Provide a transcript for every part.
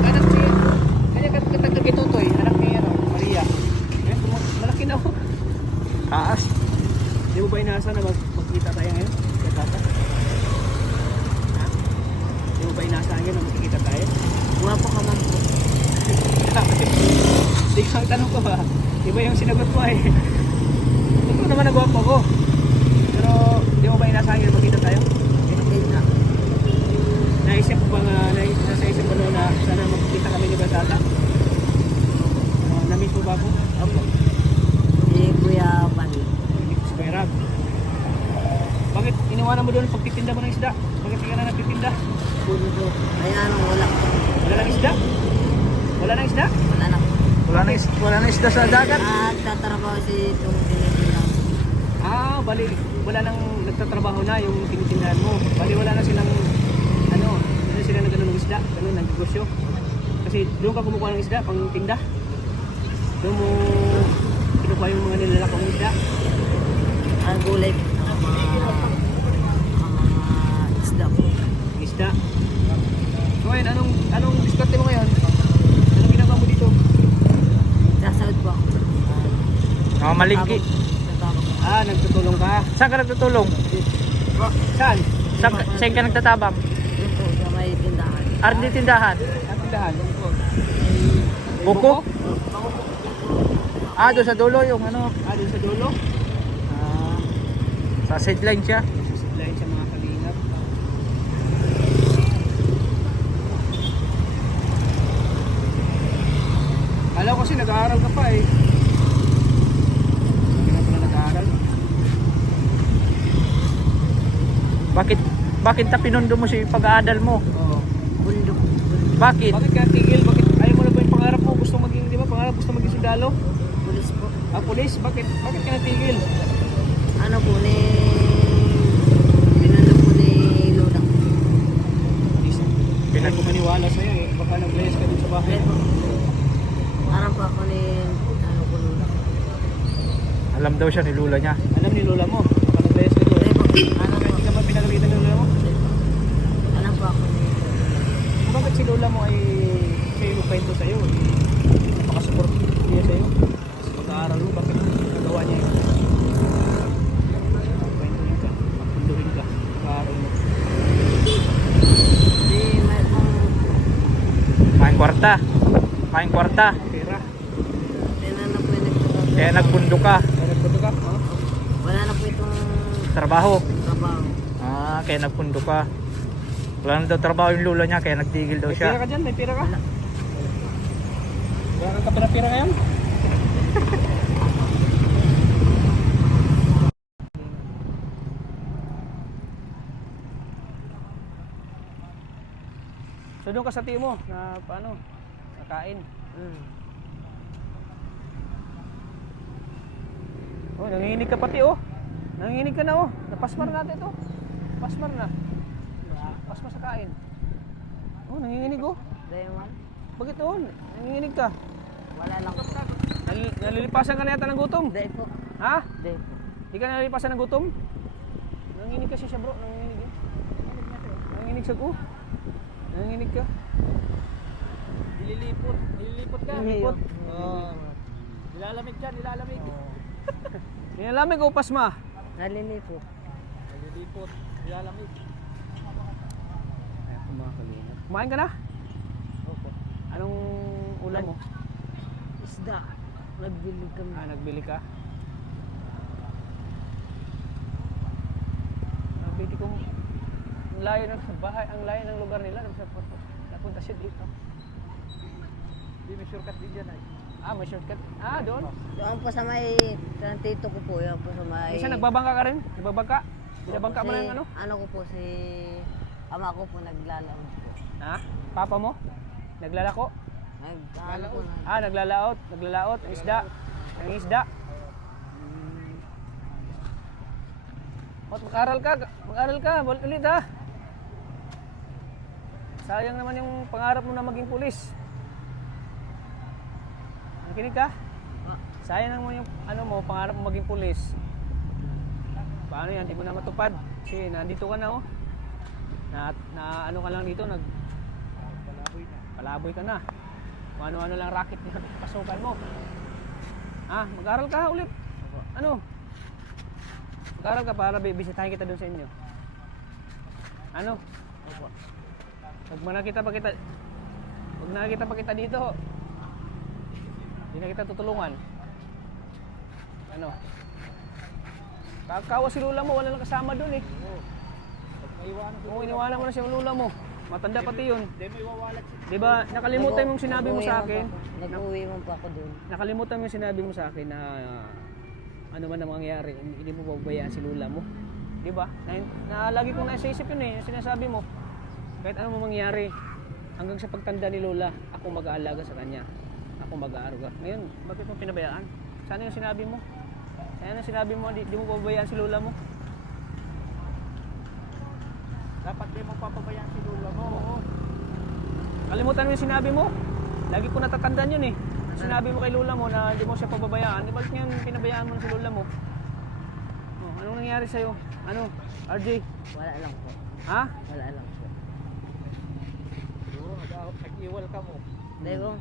anak ni kanya katagdag ito to eh. Anak ni ano, Maria. Eh, malaki na oh. Taas. Di mo ba inasa na magkita tayo ngayon? Tata? Ha? Di mo ba inasa ngayon na magkikita tayo? Guwapo ka man po. Di ko ang tanong ko ba? Di ba yung sinagot mo eh? Ito naman nagwapo ko. Pero di mo ba inasa ngayon na magkita tayo? Hindi na. Naisip ko ba nga, nasa isip ko noon na sana magkita kami ni Batata? Na-miss mo ba ako? Opo. Si Kuya Bani. Si Kuya Rab. Bakit iniwanan mo doon pagtitinda mo ng isda? Bakit hindi ka na nagtitinda? Puno do. Ay ano, wala po. Wala nang isda? Wala nang isda? Wala na po. Wala na isda sa dagat. At tatrabaho si itong tinitinda. Ah, bali, wala nang nagtatrabaho na yung tinitindahan mo. Bali, wala na silang, ano, hindi sila nag ng isda, ganun, nag-negosyo. Kasi doon ka kumukuha ng isda, pang tinda. Doon mo kinukuha yung mga nilalakong isda. Ang gulay po. Ang mga isda po. Isda. So, ngayon, anong diskarte mo ngayon? Anong ginagawa mo dito? Sasahod po ako. Oh, malingki. Nagtabak po. Ah, nagtutulong ka. Saan ka nagtutulong? Saan? Saan ka nagtatabang? Doon po sa may tindahan. RD tindahan. Ang tindahan. Buko? Ah, doon sa dulo yung ano. Ah, doon sa dulo. Ah, sa sideline siya. Lain sa mga kalingap. Kala ko kasi nag-aaral ka pa eh. Hindi na pala nag-aaral. Bakit tapinundo mo si pag-aadal mo? Oo. Bundok. Bakit? Bakit ka tigil? Bakit ayaw mo na ba yung pangarap mo? Gusto maging, di ba? Pangarap gusto maging sundalo? Pulis po. Ah, pulis? Bakit ka natigil? Ano po ni... Pinano po ni Lola. Hindi ko maniwala sa'yo eh. Baka nag-bless ka dun sa bahay. Kaya po. Parang po ako ni... Ano po Lola. Alam daw siya ni lula niya. Alam ni Lola mo. Baka nag-bless ka dun. Kaya po. Ano po. Hindi ka ba pinagalitan ni Lola mo? Alam po ako ni... Bakit si Lola mo ay siya yung kwento sa'yo? Napaka-support niya sa'yo. Sa pag-aaral mo, bakit nagawa niya yun? Kwento niya ka, mapunduhin ka, pag-aaral mo. Hindi, may pang... Maing kwarta. Maing kwarta. Pera. Pinano po yung nagtatrabaho. Kaya nagpundo ka. Kaya nagpunto ka? Ha? Wala na po itong Trabaho. trabaho. Ah, kaya nagpundo ka. Wala na daw trabaho yung lula niya kaya nagtigil daw May pera siya. ka dyan? May pera ka? Wala. Wala kang kapira-pira ngayon? So doon ka sa timo na paano? Nakain. Oh, nanginginig ka pati oh. Nanginginig ka na oh. Napasmar natin ito. Pasmar na. Pasmar sa kain. Oh, nanginginig oh. Diamond? Bakit oh? Nanginginig ka. Wala lang po. Nalilipasan ka na yata ng gutom. Hindi po. Ha? Hindi po. Di ka nalilipasan ng gutom? Nanginginig kasi siya bro. Nanginginig eh. Nanginginig sa ko. Nanginginig ka. Nililipot. Nililipot ka. Lipot. Oh. Nilalamig ka. Nilalamig. Nilalamig o pasma? Nalili po. Nililipot. Nilalamig. Ayan, kumakalingat. Kumain ka na? Opo. Anong ulam mo? Isda. Nagbili kami. Ah, nagbili ka? Nagbili ko ang layo ng bahay, ang layo ng lugar nila. Napunta siya dito. Hindi may shortcut din dyan ay. Ah, may shortcut. Ah, doon? Doon po sa may tito ko po. Yan po sa may... Minsan nagbabangka ka rin? Nagbabangka? Binabangka mo Si- na yung ano? Ano ko po si... Ama ko po naglalaro po. Ha? Papa mo? Naglalako? Ano po na... Ah, naglalaot. Naglalaot. Ang isda. Ang isda. Mag-aral ka. Mag-aral ka. Ulit ha. Sayang naman yung pangarap mo na maging pulis. Nakinig ka? Sayang naman yung ano mo, pangarap mo maging pulis. Paano yan? Hindi mo na matupad. Kasi nandito ka na oh. Na ano ka lang dito, palaboy palaboy ka na. Kung ano-ano lang racket na pasukan mo. Mag-aral ka ulit. Ano? Mag-aral ka para bisitahin kita doon sa inyo. Ano? Opo. Pag nakita pa kita dito, hindi na kita tutulungan. Ano? Kakawa si lula mo, wala lang kasama doon eh. Oo, iniwanan mo na si lula mo. Matanda pati yun. Hindi mo iwawalat siya. Di ba, nakalimutan mo yung sinabi mo sa akin. Nag-uwi mo pa ako doon. Nakalimutan mo yung sinabi mo sa akin na ano man ang mangyayari, hindi mo pababayaan si lula mo. Di ba? Na lagi kong nasa isip yun eh, yung sinasabi mo. Kahit ano mo mangyari, hanggang sa pagtanda ni lola, ako mag-aalaga sa kanya. Ako mag-aaruga. Ngayon, bakit mo pinabayaan? Sana yung sinabi mo. Sana yung sinabi mo, di mo pababayaan si lola mo. Dapat di mo papabayaan si lula mo. Oo. Kalimutan mo yung sinabi mo. Lagi ko natatandaan yun eh. Sinabi mo kay lola mo na hindi mo siya pababayaan. Di ba ngayon pinabayaan mo na si lola mo? Oh, anong nangyari sa'yo? Ano? RJ? Wala lang po. Ha? Wala lang po. Siguro nag-iwal ka mo. Dahil po,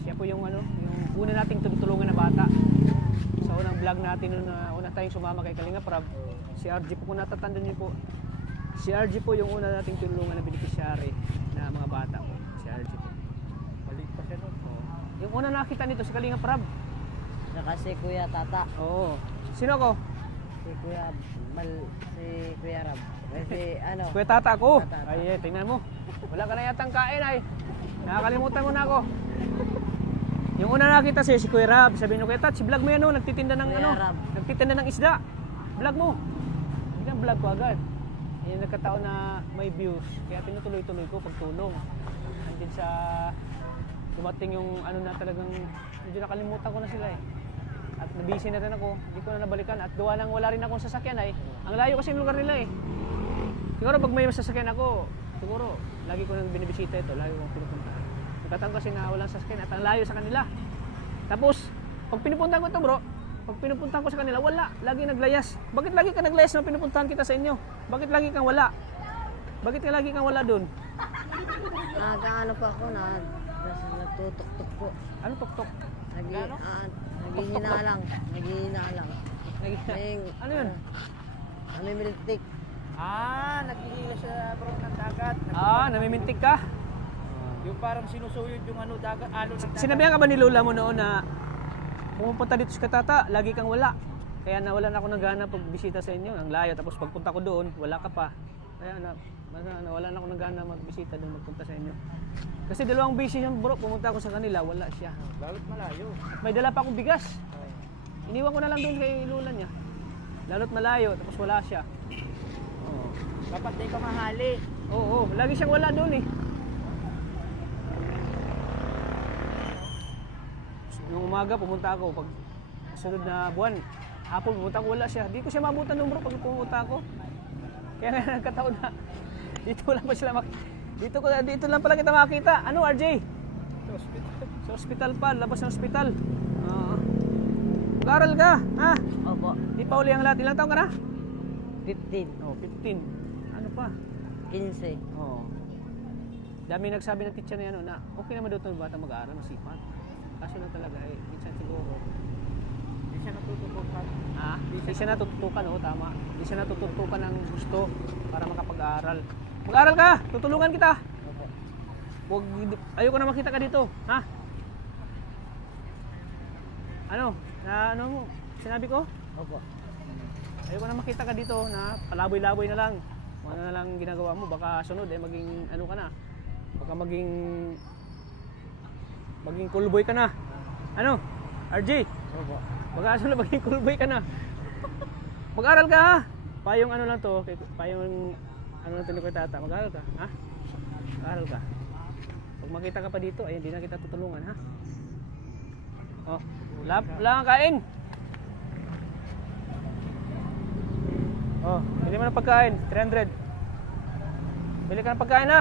Siya po yung ano, yung una nating tutulungan na bata. Sa unang vlog natin nung una tayong sumama kay Kalinga Prab, si RG po, kung natatandaan niyo po, si RG po yung una nating tulungan na beneficiary na mga bata po. Si RG po. Balik pa siya nun. Yung una nakita nito si Kalinga Prab. saka si Kuya Tata. Oo. Sino ko? Si Kuya Rab. Kasi ano, Kuya Tata ko. Tata. Ay, tingnan mo. Wala ka na yatang kain ay. Nakakalimutan mo na ako. Yung una nakita si Kuya Rab, sabi niyo, Kuya Tat, si vlog mo yan, nagtitinda ng Kuya ano, Rab. nagtitinda ng isda. Vlog mo. Hindi ka vlog ko agad. Ayun, nagkataon na may views, kaya tinutuloy-tuloy ko pagtulong. Andin sa dumating yung ano na talagang medyo nakalimutan ko na sila eh. At nabisi na rin ako, hindi ko na nabalikan. At gawa nang wala rin akong sasakyan ay, ang layo kasi yung lugar nila eh. Siguro pag may sasakyan ako, siguro lagi ko nang binibisita ito, lagi kong pinupunta. Nagkataon kasi na walang sasakyan at ang layo sa kanila. Tapos, pag pinupuntahan ko ito bro, pag pinupuntahan ko sa kanila, wala. Lagi naglayas. Bakit lagi ka naglayas nang pinupuntahan kita sa inyo? Bakit lagi kang wala? Bakit ka lagi kang wala doon? nag-ano pa ako na nagtutok-tok po. Ano tok-tok? Naghihina lang. Ano yun? Ano yung militik? Naghihila sa bro ng dagat. Namimintik ka? Yung parang sinusuyod yung ano dagat, ng dagat. Sinabihan ka ba ni Lola mo noon na pumupunta dito sa Katata, lagi kang wala. Kaya nawalan ako ng gana pag bisita sa inyo, ang layo. Tapos pagpunta ko doon, wala ka pa. Kaya nawalan ako ng gana magbisita doon, magpunta sa inyo. Kasi dalawang busy siyang bro, pumunta ako sa kanila, wala siya. Lalot malayo. May dala pa akong bigas. Iniwan ko na lang doon kay Lola niya. Lalo't malayo, tapos wala siya. Oo. Dapat di ka mahali. Oo, lagi siyang wala doon eh. Nung umaga pumunta ako, pag sunod na buwan, hapon pumunta ako, wala siya. Di ko siya mabutan nung bro pag pumunta ako. Kaya nga nagkataon na dito lang pa sila dito lang pala kita makita. Ano RJ? Sa hospital. Sa ospital pa, labas ng ospital. Oo. Mag-aral ka, ha? Opo. Di pa uli ang lahat. Ilang taon ka na? 15. Oh, 15. Ano pa? 15. Oo. Dami nagsabi ng teacher na yan, na okay naman daw itong bata mag-aaral, masipag. Kaso na talaga eh, minsan siguro. Hindi siya natututukan. Hindi siya natututukan, oo tama. Hindi siya natututukan ng gusto para makapag-aaral. Mag-aaral ka! Tutulungan kita! Opo. Ayoko na makita ka dito, ha? Ano? Ano mo? Sinabi ko? Opo. Ayoko na makita ka dito na palaboy-laboy na lang. Kung ano na lang ginagawa mo, baka sunod eh maging ano ka na. Baka maging cool boy ka na. Ano? RJ? Opo. Baka sunod maging cool boy ka na. Mag-aral ka ha? Payong ano lang to, payong ano lang to ni Kuya Tata. Mag-aral ka, ha? Mag-aral ka. Pag makita ka pa dito, ay hindi na kita tutulungan, ha? Oh, wala kang kain. Oh, bili mo ng pagkain, 300. Bili ka ng pagkain ha.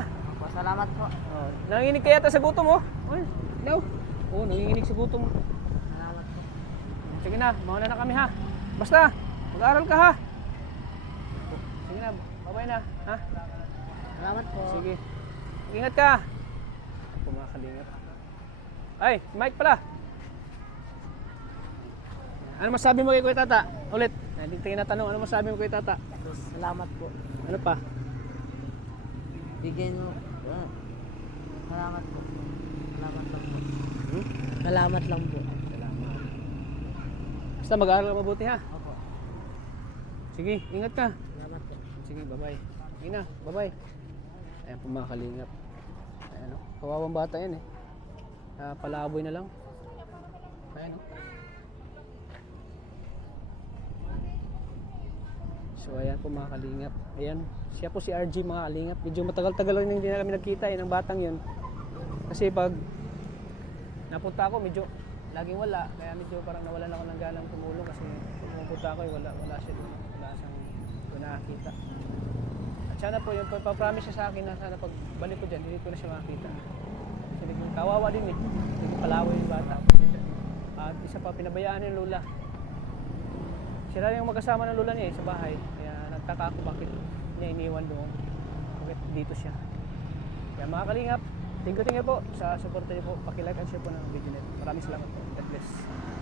Salamat po. Oh, nanginginig ka yata sa gutom mo. Oh, no. Oh, nanginginig sa gutom mo. Salamat po. Sige na, mauna na kami ha. Basta, mag-aaral ka ha. Sige na, babay na. Ha? Salamat po. Sige. Ingat ka. Ako mga kalingap. Ay, Mike pala. Ano masabi mo kay Kuya Tata? Ulit. Tingin na tanong, ano masabi mo kay Tata? Salamat po. Ano pa? Bigyan mo. Salamat po. Salamat lang po. Hmm? Salamat lang po. Salamat. Basta mag-aaral ka mabuti ha. Opo. Sige, ingat ka. Salamat po. Sige, bye-bye. Sige na, bye-bye. Ayan po mga kalingap. Ayan o, kawawang bata yan eh. Palaboy na lang. Ayan o. So ayan po mga kalingap. Ayan, siya po si RG mga kalingap. Medyo matagal-tagal rin hindi na kami nagkita ng batang yun. Kasi pag napunta ako medyo laging wala. Kaya medyo parang nawalan ako ng ganang tumulong kasi kung pumunta ako wala siya doon. Wala siyang doon nakakita. At sana po yung papromise siya sa akin na sana pag balik ko dyan, hindi ko na siya makakita. Kasi naging kawawa din eh. Naging palaway yung bata. At isa pa, pinabayaan yung lola. Sila yung magkasama ng lola niya eh, sa bahay. Kaya nagtaka ako bakit niya iniwan doon. Bakit dito siya. Kaya mga kalingap, thank you po sa suporta niyo po. Pakilike and share po ng video nito. Maraming salamat po. God bless.